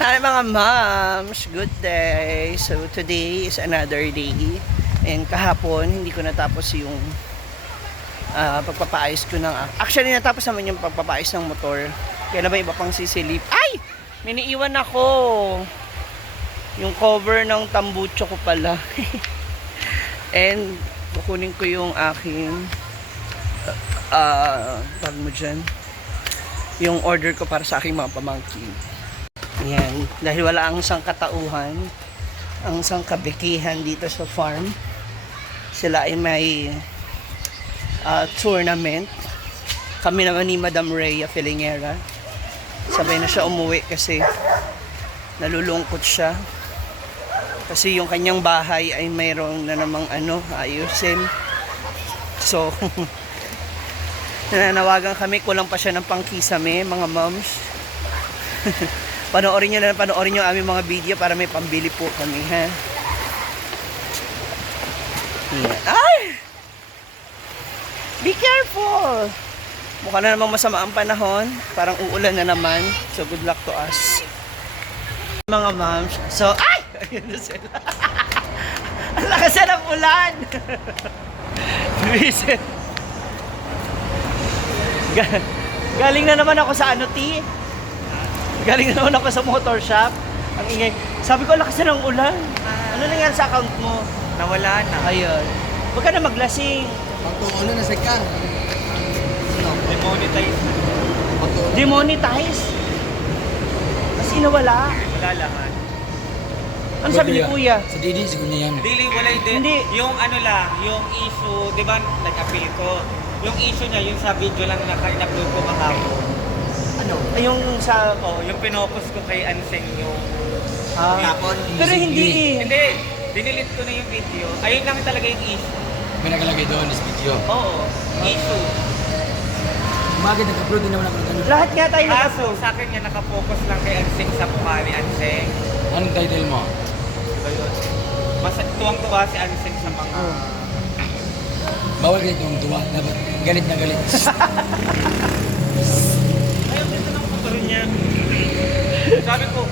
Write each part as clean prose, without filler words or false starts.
Hi mga moms! Good day! So today is another day. And kahapon, hindi ko natapos yung pagpapaayos ko ng... Actually, natapos naman yung pagpapaayos ng motor. Kaya na ba iba pang sisilip? Ay! May naiwan ako! Yung cover ng tambucho ko pala. And kukunin ko yung aking tag mo dyan, yung order ko para sa aking mga pamangkin. Yan, dahil wala ang sangkatauhan, ang sangkabikihan dito sa farm. Sila ay may tournament. Kami naman ni Madam Rhea Filingera, sabay na siya umuwi kasi nalulungkot siya. Kasi yung kanyang bahay ay mayroong na namang ayusin. So, nananawagan kami, kulang pa siya ng pangkisame, mga moms. Panoorin nyo aming mga video para may pambili po kami, ha? Yan. Ay! Be careful! Mukha na namang masama ang panahon. Parang uulan na naman. So, good luck to us. Mga moms. So, ay! Ayun na sila. Ang lakas na ng ulan! Galing na naman ako sa Galing na naman ako sa motor shop. Ang ingay. Sabi ko, lakas na ng ulan. Ano nangyari sa account mo? Nawala na. Ayun. Huwag ka na maglasing. Pagtuulo na sa car. Demonetize. Demonetize? Kasi nawala. Wala lahat. Ano sabi ni Kuya? Sa Didi, siguro niya yan. Wala Hindi. Yung yung issue, di ba, nag-appeal ko. Yung issue niya, yung sa video lang na in-upload ko kahapon. Ano? Ay, yung sa... Yung pinopost ko kay Anseng yung... Kahapon? Pero hindi eh. Hindi. Dinilit ko na yung video. Ayun lang talaga yung issue. May nakalagay doon sa video. Oo. Issue. Bakit nag-upload din naman ako ng ganun? Lahat nga tayo Kaso, nakapost. sa akin niya nakapokus lang kay Anseng sa mukha ni Anseng. Anong title mo? Ayun. Mas tuwang-tuwa si Anseng sa mga... Bawal ganito yung tuwa. Dapat galit na galit. Ayaw dito ng motor niya. Sabi ko,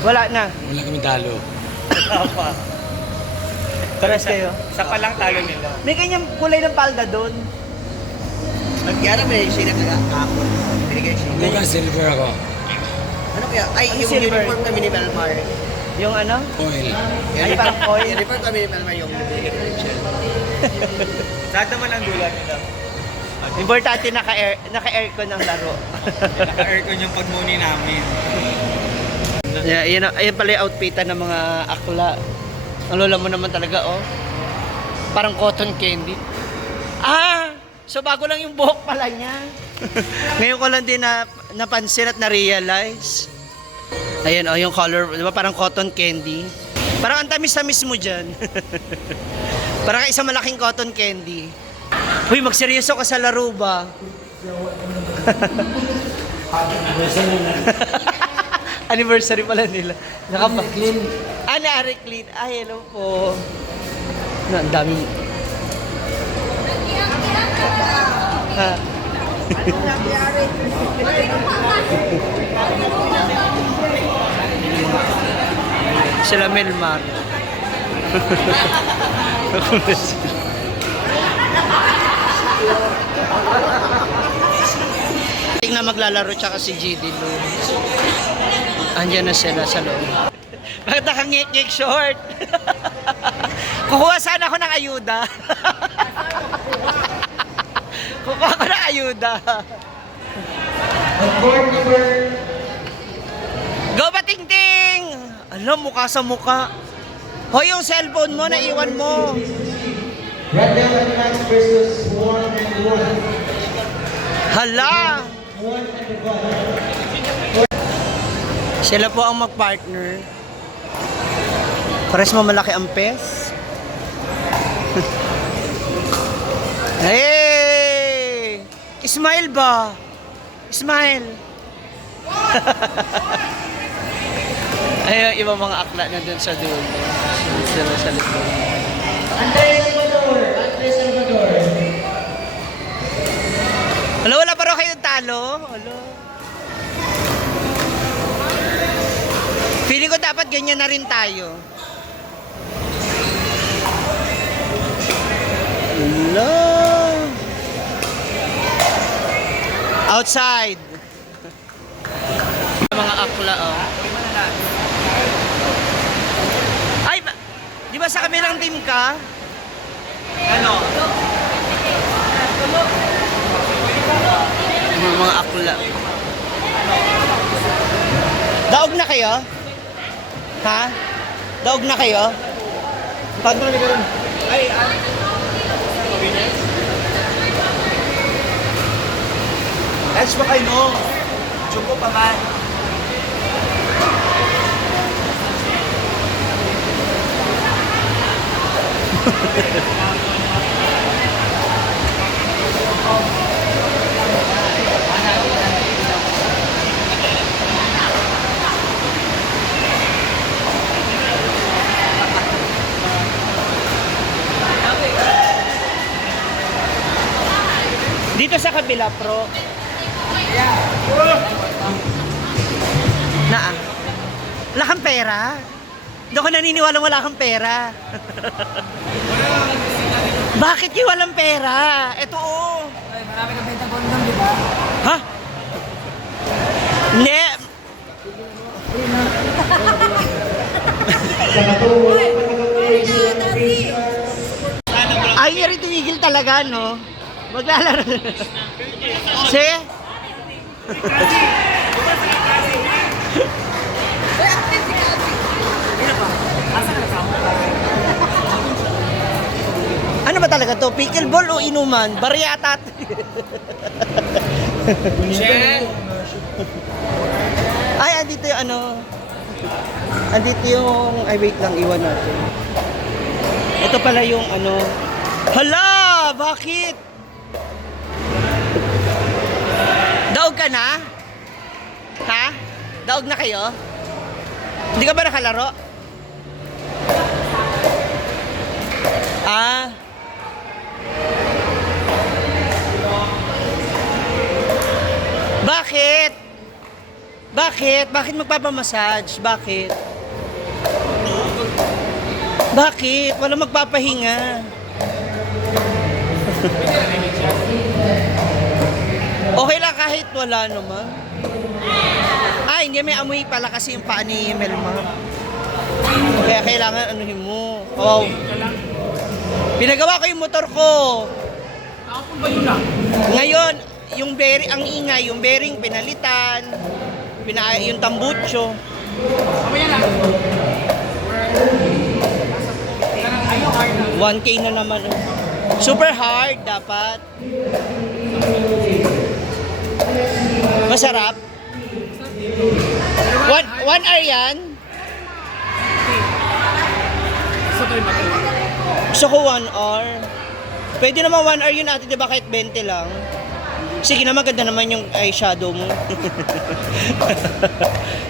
Wala na. Wala kami talo. apa. Pares kayo. Sa palang talo nila. May kanyang kulay ng palda doon. Nagyara may sinak na kahapon. Binigay siya. Bukas silver ako. Ano kaya? Ay, Ano yung silver? uniform kami ni Belmar. Yung ano? Oil. Ay, parang oil. Uniform kami ni Belmar yung binigay ni Rachel. Saan naman ang dula nila? Importante naka-aircon ang laro. Naka-aircon yung pagmuni namin. Ayan pala yung outfitan ng mga akla. Ang lola mo naman talaga, oh. Parang cotton candy. So bago lang yung buhok pala niya. Ngayon ko lang din napansin at na-realize. Ayan, oh, yung color, di ba parang cotton candy. Parang ang tamis-tamis mo dyan. Parang isang malaking cotton candy. Uy, magseryoso ka sa laro ba? Anniversary pala nila. Clean. Ari Clean. Hello po. Ang dami. Ha? Sila Melmar. Tingnan maglalaro tsaka si GD Loons. Andiyan na sila sa loob. Bakit nakangik-ngik short? Kukuha sana ako ng ayuda. Kukuha ko ng ayuda. Go ba, Ting Ting? Alam, mukha sa mukha. Hoy, yung cellphone mo, naiwan mo. Red Velvet Max versus 1-1. Hala! 1-1. Sila po ang mag-partner. Pares mo malaki ang pes. Hey! Smile ba? Smile! Ayun, ibang mga akla na dun sa dulo. Sila sa likod. Andres Salvador. Wala pa raw kayong talo. Hello. dapat ganyan na rin tayo. Hello. Outside. Mga akla, oh. Ay, di ba sa kabilang team ka? Ano? Mga akla. Daog na kayo? Ha? Daog na kayo? Pag mo ka rin. Ay, Let's ba kayo no? Jumbo pa man. Dito sa kabila, pro. Na wala kang pera? Hindi ako naniniwala wala kang pera. Bakit yung walang pera? Ito oh. Ay, marami kang benta kondom, di ba? Ha? Hindi. Sa katuwa, pagkakapay sa freestyle. Ay, nga rin tumigil talaga, no? Maglalaro. Si? Ano ba talaga to? Pickleball o inuman? Baryatat. Ay, andito yung ano. Andito yung... Ay, wait lang. Iwan natin. Ito pala yung ano. Hala! Bakit? Daog ka na? Ha? Daog na kayo? Hindi ka ba nakalaro? Ah. Bakit? Bakit? Bakit magpapamassage? Bakit? Bakit? Wala magpapahinga. Okay lang kahit wala naman. Ay, hindi, may amoy pala kasi yung paa ni Melma. Kaya kailangan anuhin mo. Oh. Pinagawa ko yung motor ko. Ngayon, yung bearing, ang ingay, yung bearing pinalitan. Yung tambucho. 1K na naman. Super hard dapat. Masarap. 1 hour yan. Gusto ko 1 hour. Pwede naman 1 hour yun natin, di ba? Kahit 20 lang. Sige na, maganda naman yung eyeshadow mo.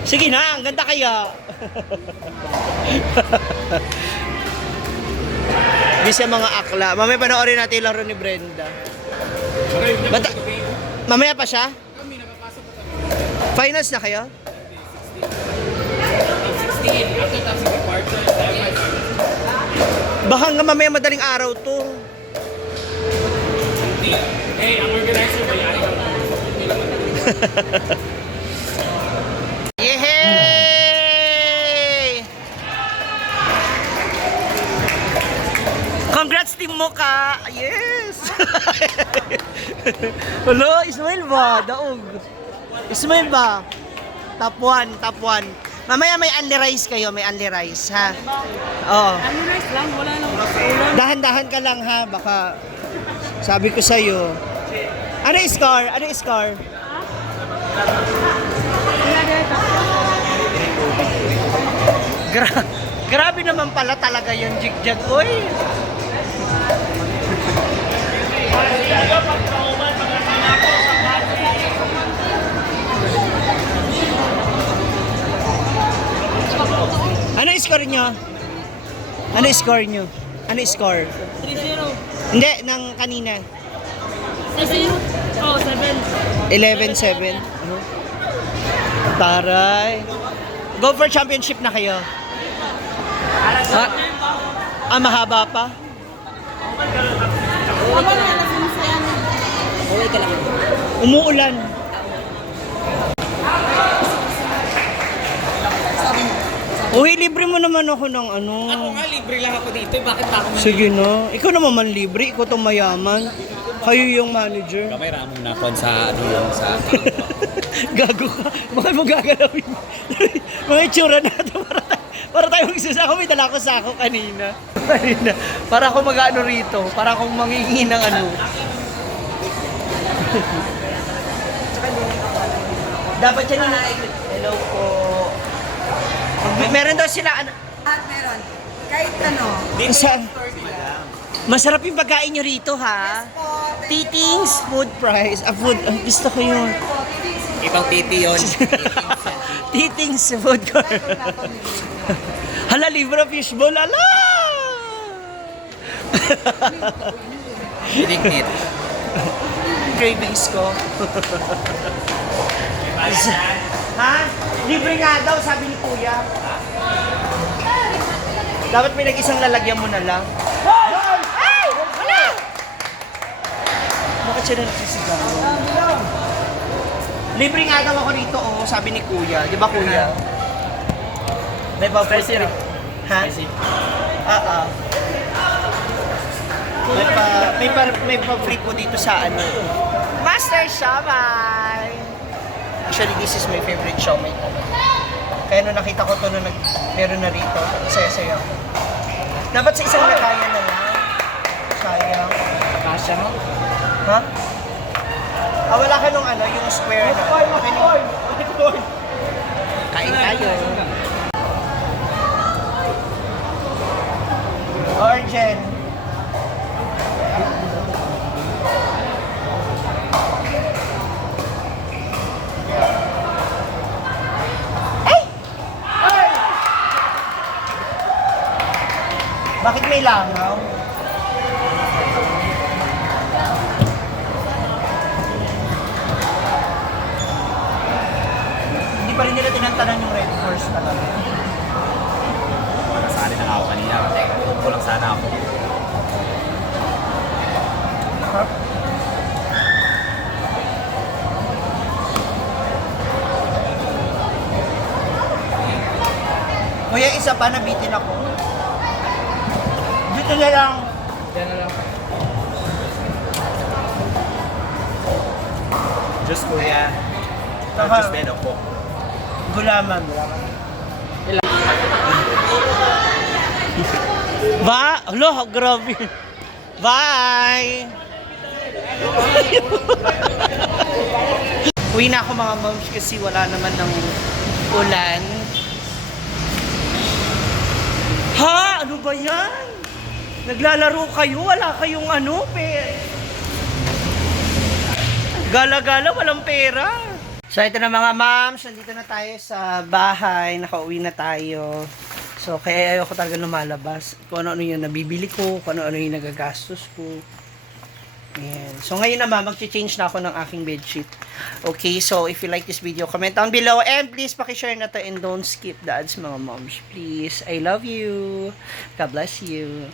Sige na, ang ganda kaya. Di sa mga akla. Mamaya panoorin natin yung laro ni Brenda. Mamaya pa siya? Finals na kayo? Baka nga mamaya madaling araw to. hey, ang organizer ba yan? Yehey! Congrats team mo ka! Yes! Hello, Ismail ba? Daog. Ismail ba? Top 1, top 1. Mamaya may only rice kayo, may only rice, ha? Oo. Only rice lang, wala nang ulam. Dahan-dahan ka lang, ha? Baka sabi ko sa'yo. Ano yung score? Ano yung score? Grabe naman pala talaga yung jigjag. Uy! Ano yung score nyo? Ano yung score nyo? Ano yung score? 3-0. Hindi, ng kanina. 6-0. Oh, 7. 11-7. Ano? Taray. Go for championship na kayo. Ha? Ah, mahaba pa? Uwi ka lang. Umuulan. Uy, libre mo naman ako ng ano. Ako nga, libre lang ako dito. Bakit pa ako Sige na. Ikaw naman man libre. Ikaw tong mayaman. Kayo yung manager. Kamay ramong nakon sa ano yung sa Gago ka. Bakit mo gagalawin? Mga itsura na ito. Para tayo magsusako. May dala ko sako kanina. Para ako mag-ano rito. Para akong mangingi ng ano. Dapat yan na. Hello po. Meron daw sila ano. At meron. Kahit ano. Masarap yung pagkain nyo rito ha. Titings food price. Food. Gusto ko yun. ibang titi yun. Titings food court. Hala, libre fishball. Hala! Dignit. Cravings ko. Ha? Libre nga daw, sabi ni Kuya. Dapat may nag-isang lalagyan mo na lang. Ay! Wala! Bakit siya na nagsisigaw? Libre nga daw ako dito, oh, sabi ni Kuya. Di ba, Kuya? May pa-free. Ha? Ah. May pa-free po dito sa ano. Master Shamay! Actually, this is my favorite siomai talaga. Kaya nung nakita ko to nung meron na rito, saya-saya ako. Dapat sa isang lagayan na lang. Sayang. Kasya mo? Ha? Ah, wala ka nung ano, yung square na. Kain tayo. Orgen. Bakit may langaw? Hindi pa rin nila tinantanan yung red horse talaga. Nasali na ako kanina. Upo lang sana ako. Kuya, isa pa nabitin ako. Dito na lang. Yan na lang. Just kuya. Tama. Just bed ako. Gulaman. Ba? Alo, grabe. Bye! Uwi na ako mga moms kasi wala naman ng ulan. Ha? Ano ba yan? Naglalaro kayo? Wala kayong ano, Gala-gala, walang pera. So ito na mga moms, nandito na tayo sa bahay, nakauwi na tayo. So kaya ayoko talaga lumalabas. Kung ano-ano yung nabibili ko, kung ano-ano yung nagagastos ko. Ayan. So ngayon naman, mag-change na ako ng aking bedsheet. Okay, so if you like this video, comment down below. And please, pakishare na to and don't skip the ads mga moms. Please, I love you. God bless you.